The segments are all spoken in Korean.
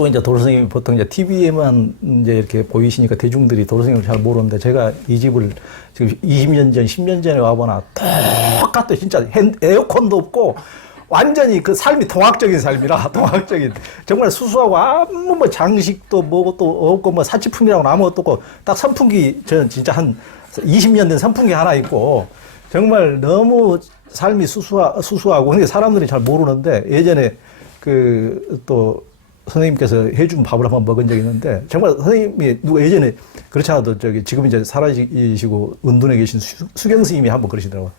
또 이제 도로 선생님이 보통 이제 TV에만 이제 이렇게 보이시니까 대중들이 도로 선생님을 잘 모르는데 제가 이 집을 지금 20년 전, 10년 전에 와보나 똑같아 진짜 핸- 에어컨도 없고 완전히 그 삶이 동학적인 삶이라 동학적인 정말 수수하고 아무 뭐 장식도 뭐도 없고 뭐 사치품이라고 아무것도 없고 딱 선풍기 저는 진짜 한 20년 된 선풍기 하나 있고 정말 너무 삶이 수수하, 수수하고 근데 사람들이 잘 모르는데 예전에 그또 선생님께서 해준 밥을 한번 먹은 적이 있는데 정말 선생님이 누가 예전에 그렇지 않아도 저기 지금 이제 살아계시고 은둔에 계신 수, 수경 스님이 한번 그러시더라고요.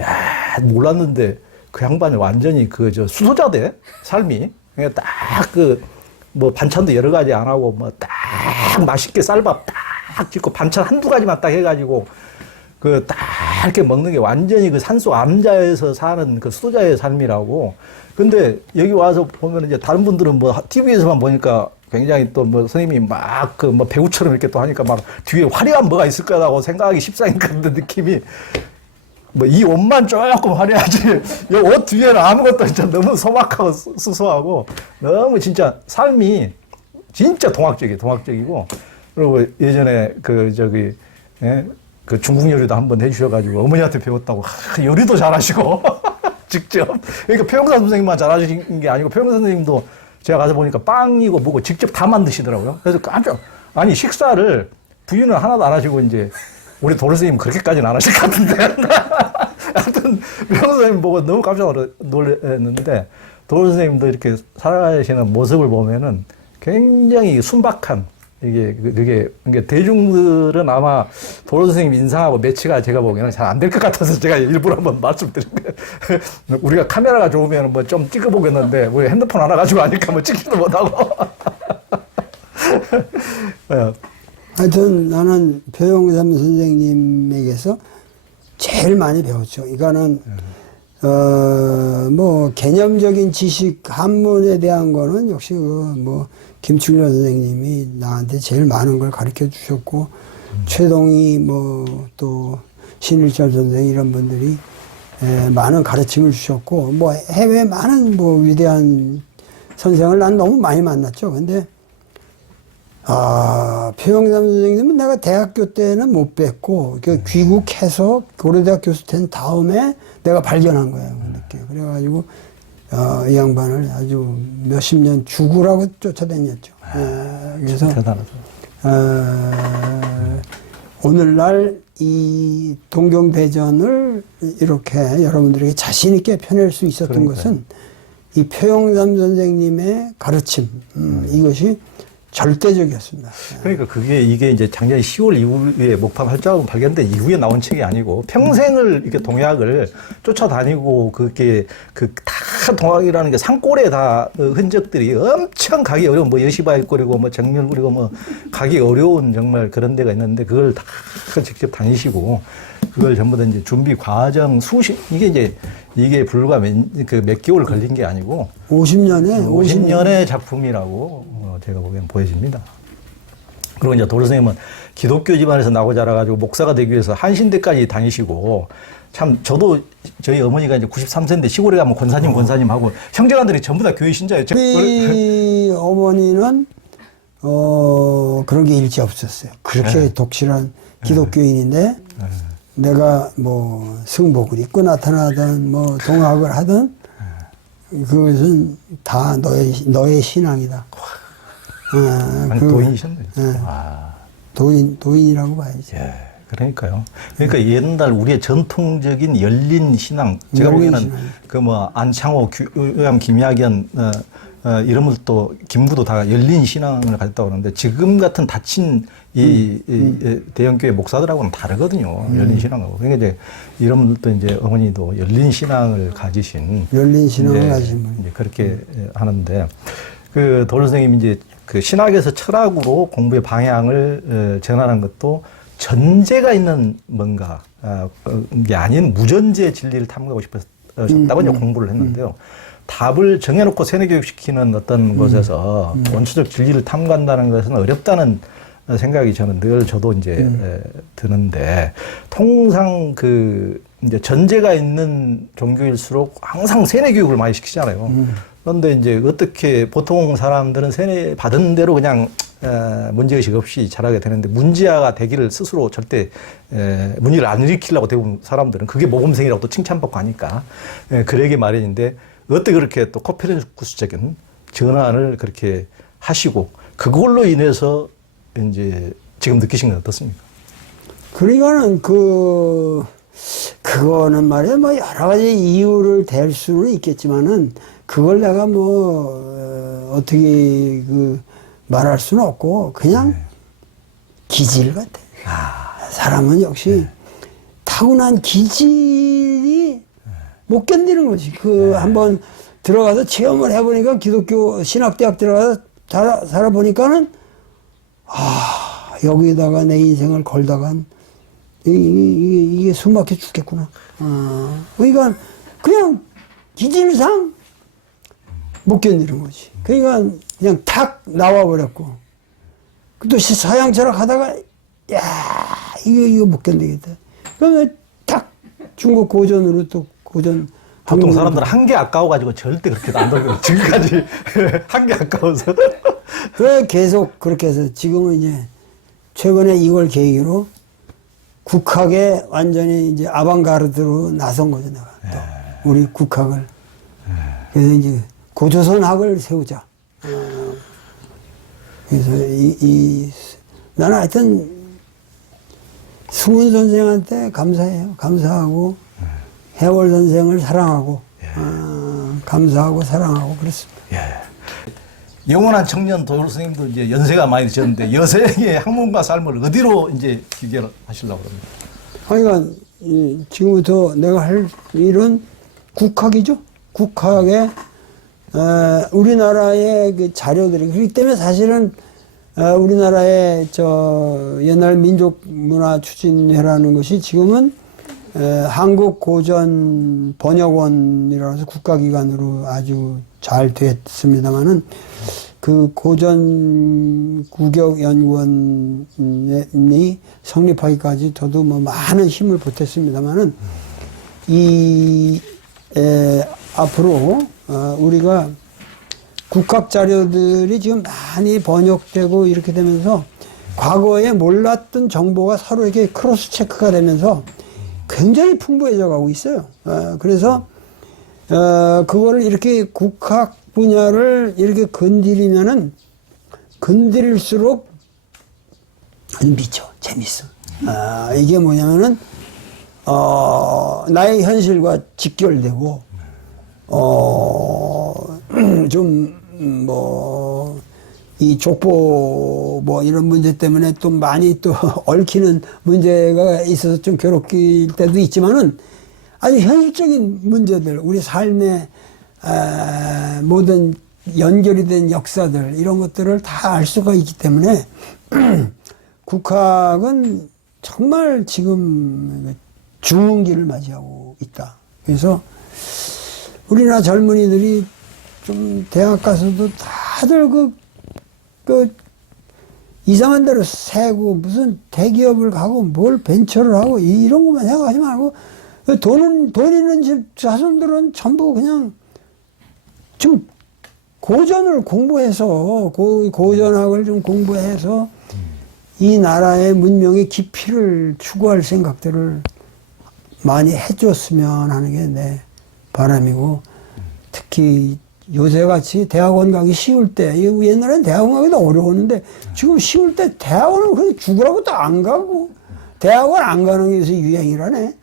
야 몰랐는데 그 양반이 완전히 그 저 수소자대 삶이 그냥 딱그 뭐 반찬도 여러 가지 안 하고 뭐 딱 맛있게 쌀밥 딱 짓고 반찬 한두 가지만 딱 해가지고 그 딱 이렇게 먹는 게 완전히 그 산속 암자에서 사는 그 수도자의 삶이라고. 근데 여기 와서 보면 이제 다른 분들은 뭐 TV에서만 보니까 굉장히 또 뭐 선생님이 막 그 뭐 배우처럼 이렇게 또 하니까 막 뒤에 화려한 뭐가 있을 거라고 생각하기 십상인 그런 느낌이 뭐 이 옷만 조금 화려하지 이 옷 뒤에는 아무것도 진짜 너무 소박하고 수- 수수하고 너무 진짜 삶이 진짜 동학적이에요 동학적이고 그리고 예전에 그 저기 예? 그 중국 요리도 한번 해주셔가지고 어머니한테 배웠다고. 하, 요리도 잘하시고. 직접. 그러니까 표영사 선생님만 잘하시는 게 아니고 표영사 선생님도 제가 가서 보니까 빵이고 뭐고 직접 다 만드시더라고요. 그래서 깜짝 아니 식사를 부인은 하나도 안 하시고 이제 우리 도로 선생님 그렇게까지는 안 하실 것 같은데. 하여튼 표영사 선생님 보고 너무 깜짝 놀랐는데 도로 선생님도 이렇게 살아가시는 모습을 보면은 굉장히 순박한 이게 그- 그게 그러니까 대중들은 아마 도로 선생님 인상하고 매치가 제가 보기에는 잘 안 될 것 같아서 제가 일부러 한번 말씀드린 거예요. 우리가 카메라가 좋으면 뭐 좀 찍어보겠는데 우리 핸드폰 하나 가지고 하니까 뭐 찍지도 못하고. 예. 하여튼 나는 표영삼 선생님에게서 제일 많이 배웠죠. 이거는 어 뭐 개념적인 지식 한문에 대한 거는 역시 그 뭐 김충렬 선생님이 나한테 제일 많은 걸 가르쳐 주셨고 최동희 뭐 또 신일철 선생 이런 분들이 에, 많은 가르침을 주셨고 뭐 해외 많은 뭐 위대한 선생을 난 너무 많이 만났죠. 근데 아, 표영삼 선생님은 내가 대학교 때는 못 뵀고, 그 귀국해서 고려대학 교수 된 다음에 내가 발견한 거예요. 그렇게. 그래가지고, 어, 이 양반을 아주 몇십 년 죽으라고 쫓아다녔죠. 예, 그래서, 대단하죠. 어, 오늘날 이 동경대전을 이렇게 여러분들에게 자신있게 펴낼 수 있었던 그러니까요. 것은 이 표영삼 선생님의 가르침, 음, 이것이 절대적이었습니다. 그러니까 그게 이게 이제 작년 10월 이후에 목판 활자금 발견된 이후에 나온 책이 아니고 평생을 이렇게 동약을 쫓아다니고 그게 그 다 동학이라는 게 산골에 다 어, 흔적들이 엄청 가기 어려운 뭐 여시바일 거리고 뭐 정렬 그리고 뭐 가기 어려운 정말 그런 데가 있는데 그걸 다 직접 다니시고 그걸 전부 다 이제 준비 과정 수십 이게 이제 이게 불과 몇 그 몇 개월 걸린 게 아니고 50년에 50년의 작품이라고 어, 제가 보기에는 보여집니다. 그리고 이제 도로 선생님은 기독교 집안에서 나고 자라가지고 목사가 되기 위해서 한신대까지 다니시고 참 저도 저희 어머니가 이제 93세인데 시골에 가면 권사님 권사님 하고 형제간들이 전부 다 교회 신자예요. 저- 우리 어머니는 어 그런 게 일체 없었어요. 그렇게 네. 독실한 기독교인인데 내가 뭐 승복을 입고 나타나든 뭐 동학을 하든 그것은 다 너의 너의 신앙이다. 어, 아니, 그 도인이셨네요. 네. 와. 도인 도인이라고 봐야지. 예, 그러니까요. 그러니까 옛날 우리의 전통적인 열린 신앙, 제가 열린 보기에는 신앙. 그 뭐 안창호, 규양, 김야견 어, 어, 이런 분도 김구도 다 열린 신앙을 가졌다고 그러는데 지금 같은 닫힌 이, 음, 이 대형교회 목사들하고는 다르거든요. 열린 신앙하고. 그러니까 이제 이런 분들도 이제 어머니도 열린 신앙을 가지신 열린 신앙을 가진 분. 이제 그렇게 하는데 그 도로 선생님이 이제 그 신학에서 철학으로 공부의 방향을 어, 전하는 것도 전제가 있는 뭔가 어, 어, 게 아닌 무전제 진리를 탐구하고 싶었다고 이제 공부를 했는데요. 답을 정해놓고 세뇌 교육시키는 어떤 곳에서 원초적 진리를 탐구한다는 것은 어렵다는 생각이 저는 늘 저도 이제 에, 드는데 통상 그 이제 전제가 있는 종교일수록 항상 세뇌 교육을 많이 시키잖아요. 그런데 이제 어떻게 보통 사람들은 세뇌 받은 대로 그냥 에, 문제의식 없이 자라게 되는데 문제아가 되기를 스스로 절대 에, 문제를 안 일으키려고 대부분 사람들은 그게 모범생이라고 또 칭찬받고 하니까 에, 그러기 마련인데 어떻게 그렇게 또 코페르니쿠스적인 전환을 그렇게 하시고 그걸로 인해서 이제 지금 느끼신 건 어떻습니까? 그러니까는 그 그거는 말이야 뭐 여러 가지 이유를 댈 수는 있겠지만은 그걸 내가 뭐 어, 어떻게 그 말할 수는 없고 그냥 기질 같아. 사람은 역시 타고난 기질이 못 견디는 거지. 그 한번 들어가서 체험을 해보니까 기독교 신학대학 들어가서 살아, 살아보니까는 아 여기다가 내 인생을 걸다간 이- 이- 이- 이게 숨 막혀 죽겠구나. 어, 그러니까 그냥 기질상 못 견디는 거지. 그러니까 그냥 탁 나와버렸고. 또 시- 서양 철학 하다가 야 이거 이거 못 견디겠다. 그러면 딱 중국 고전으로 또 고전 보통 사람들은 한 개 아까워가지고 절대 그렇게 안 돌거든요. 지금까지 한 개 아까워서. 그래 계속 그렇게 해서 지금은 이제 최근에 이걸 계기로 국학에 완전히 이제 아방가르드로 나선 거죠 내가 또. 우리 국학을. 그래서 이제 고조선학을 세우자. 어, 그래서 이, 이 나는 하여튼 승훈 선생한테 감사해요. 감사하고 해월 선생을 사랑하고 어, 감사하고 사랑하고 그렇습니다. 예. 영원한 청년 도로 선생님도 이제 연세가 많이 드셨는데 여생의 학문과 삶을 어디로 이제 기계를 하시려고 그럽니까? 그러니까 이, 지금부터 내가 할 일은 국학이죠. 국학의 에, 우리나라의 그 자료들이 그렇기 때문에 사실은 에, 우리나라의 저 옛날 민족 문화 추진회라는 것이 지금은 에, 한국 고전 번역원이라서 국가기관으로 아주 잘 됐습니다만은 그 고전 국역 연구원이 성립하기까지 저도 뭐 많은 힘을 보탰습니다만은 이 에, 앞으로 어, 우리가 국학 자료들이 지금 많이 번역되고 이렇게 되면서 과거에 몰랐던 정보가 서로 이렇게 크로스 체크가 되면서 굉장히 풍부해져 가고 있어요. 어, 그래서 어, 그거를 이렇게 국학 분야를 이렇게 건드리면은 건드릴수록 미쳐 재밌어. 아, 이게 뭐냐면은 어, 나의 현실과 직결되고 어, 어좀뭐 이 족보 뭐 이런 문제 때문에 또 많이 또 얽히는 문제가 있어서 좀 괴롭힐 때도 있지만은 아주 현실적인 문제들 우리 삶의 에, 모든 연결이 된 역사들 이런 것들을 다 알 수가 있기 때문에 국학은 정말 지금 중흥기를 맞이하고 있다. 그래서 우리나라 젊은이들이 좀 대학 가서도 다들 그, 그, 이상한 데로 새고 무슨 대기업을 가고 뭘 벤처를 하고 이- 이런 것만 생각하지 말고 그 돈은, 돈 있는 집 자손들은 전부 그냥 좀 고전을 공부해서 고, 고전학을 좀 공부해서 이 나라의 문명의 깊이를 추구할 생각들을 많이 해줬으면 하는 게 내 바람이고 특히 요새같이 대학원 가기 쉬울 때 옛날엔 대학원 가기도 어려웠는데 지금 쉬울 때 대학원은 그냥 죽으라고 또 안 가고 대학원 안 가는 게 유행이라네.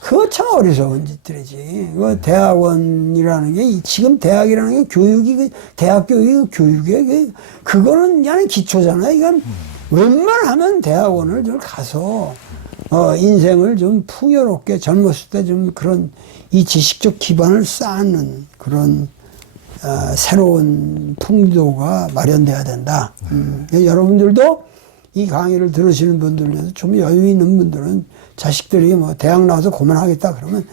그거 참 어리석은 짓들이지. 그 대학원이라는 게 이- 지금 대학이라는 게 교육이 그 대학 교육이 그 교육의 그 그거는 그냥 기초잖아 이건 웬만하면 대학원을 좀 가서 어, 인생을 좀 풍요롭게 젊었을 때 좀 그런 이 지식적 기반을 쌓는 그런 어, 새로운 풍조가 마련돼야 된다. 음, 여러분들도 이 강의를 들으시는 분들 중에서 좀 여유 있는 분들은 자식들이 뭐 대학 나와서 고민하겠다 그러면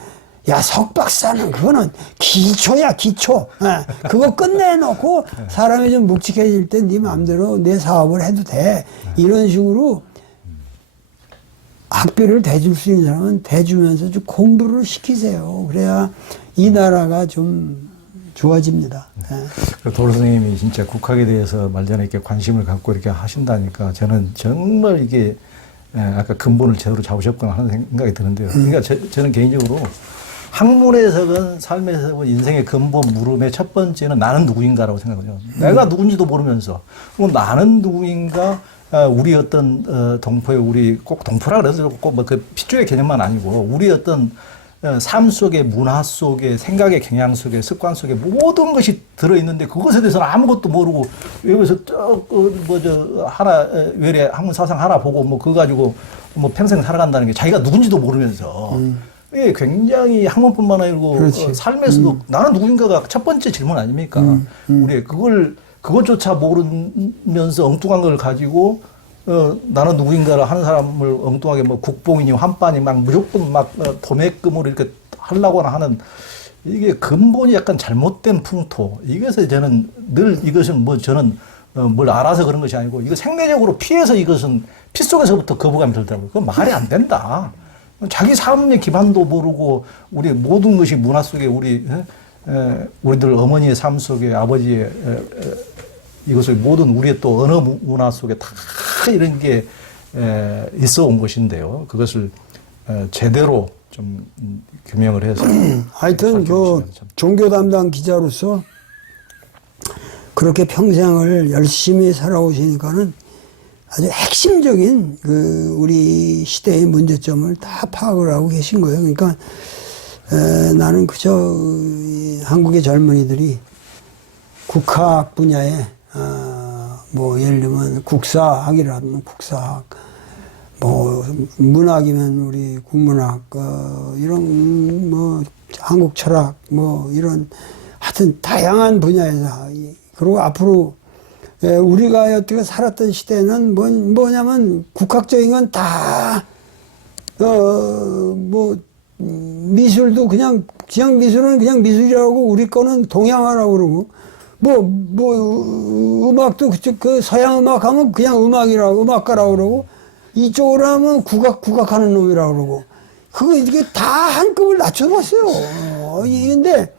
야 석 박사는 그거는 기초야 기초. 예, 그거 끝내놓고 사람이 좀 묵직해질 때 네 마음대로 내 사업을 해도 돼. 이런 식으로 학비를 대줄 수 있는 사람은 대주면서 좀 공부를 시키세요. 그래야 이 나라가 좀 좋아집니다. 예. 그 도로 선생님이 진짜 국학에 대해서 말전에 이렇게 관심을 갖고 이렇게 하신다니까 저는 정말 이게 예, 아까 근본을 제대로 잡으셨구나 하는 생각이 드는데요. 그러니까 저, 저는 개인적으로 학문에서건 삶에서건 인생의 근본 물음의 첫 번째는 나는 누구인가라고 생각해요. 내가 누군지도 모르면서 그럼 나는 누구인가 아, 우리 어떤 어, 동포의 우리 꼭 동포라 그래서 꼭뭐그 핏줄의 개념만 아니고 우리 어떤 어, 삶 속에 문화 속에 생각의 경향 속에 습관 속에 모든 것이 들어 있는데 그것에 대해서는 아무것도 모르고 여기서 저뭐저 하나 에, 외래 학문 사상 하나 보고 뭐 그거 가지고 뭐 평생 살아간다는 게 자기가 누군지도 모르면서. 이게 굉장히 학문뿐만 아니고 그렇지. 어, 삶에서도 나는 누구인가가 첫 번째 질문 아닙니까? 우리 그걸 그것조차 모르면서 엉뚱한 걸 가지고 어, 나는 누구인가를 하는 사람을 엉뚱하게 뭐 국뽕이니 환빠니 막 무조건 막 어, 도매금으로 이렇게 하려고나 하는 이게 근본이 약간 잘못된 풍토. 이것에 저는 늘 이것은 뭐 저는 어, 뭘 알아서 그런 것이 아니고 이거 생내적으로 피해서 이것은 피 속에서부터 거부감이 들더라고요. 그건 말이 안 된다. 자기 삶의 기반도 모르고 우리 모든 것이 문화 속에 우리 에, 에, 우리들 어머니의 삶 속에 아버지의 에, 에, 이것을 모든 우리의 또 언어 무- 문화 속에 다 이런 게 에, 있어 온 것인데요. 그것을 에, 제대로 좀 음, 규명을 해서 하여튼 그. 종교 담당 기자로서 그렇게 평생을 열심히 살아오시니까는 아주 핵심적인 그 우리 시대의 문제점을 다 파악을 하고 계신 거예요. 그러니까 에, 나는 그저 이 한국의 젊은이들이 국학 분야에 어, 뭐 예를 들면 국사학이라면 국사학 뭐 문학이면 우리 국문학 어, 이런 뭐 한국 철학 뭐 이런 하여튼 다양한 분야에서 이- 그리고 앞으로 예, 우리가 여태가 살았던 시대는 뭐, 뭐냐면 국학적인 건 다 어, 뭐, 음, 미술도 그냥, 그냥 미술은 그냥 미술이라고 우리 거는 동양화라고 그러고, 뭐, 뭐, 음악도 그쪽, 그 서양 음악 하면 그냥 음악이라고, 음악가라고 그러고, 이쪽으로 하면 국악, 국악하는 놈이라고 그러고, 그거 이게 다 한급을 낮춰봤어요. 어, 이- 근데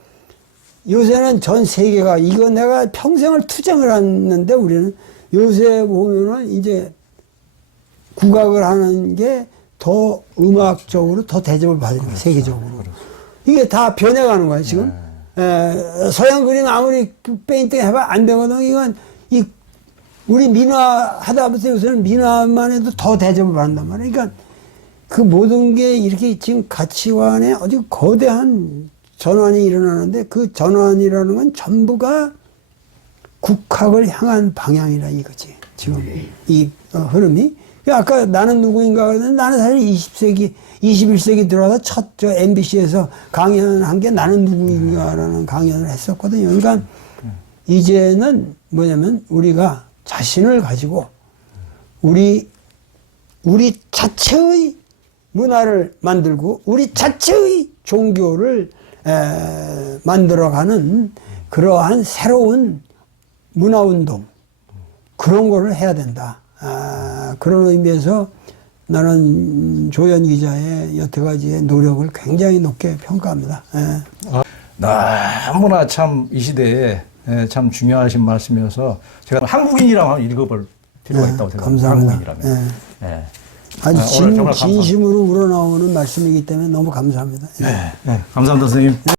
요새는 전 세계가, 이거 내가 평생을 투쟁을 했는데 우리는 요새 보면은 이제 국악을 하는 게 더 음악적으로 더 대접을 받는 거예요, 세계적으로. 이게 다 변해가는 거예요, 지금. 에, 서양 그림 아무리 페인팅 해봐 안 되거든. 이건 이 우리 민화 하다 보면 요새는 민화만 해도 더 대접을 받는단 말이에요. 그러니까 그 모든 게 이렇게 지금 가치관에 아주 거대한 전환이 일어나는데 그 전환이라는 건 전부가 국학을 향한 방향이라 이거지. 지금 이 어, 흐름이. 아까 나는 누구인가 하는데 나는 사실 20세기, 21세기 들어와서 첫 저 MBC에서 강연한 게 나는 누구인가라는 강연을 했었거든요. 그러니까 이제는 뭐냐면 우리가 자신을 가지고 우리 우리 자체의 문화를 만들고 우리 자체의 종교를 에, 만들어가는 그러한 새로운 문화운동 그런 거를 해야 된다. 아, 그런 의미에서 나는 조현 기자의 여태까지의 노력을 굉장히 높게 평가합니다. 예. 너무나 참 이 시대에 예, 참 중요하신 말씀이어서 제가 한국인이라고 읽어볼 필요가 네, 있다고 생각합니다. 감사합니다. 한국인이라면. 예. 아주 아, 진. 진심으로 우러나오는 말씀이기 때문에 너무 감사합니다. 예. 네, 감사합니다, 선생님.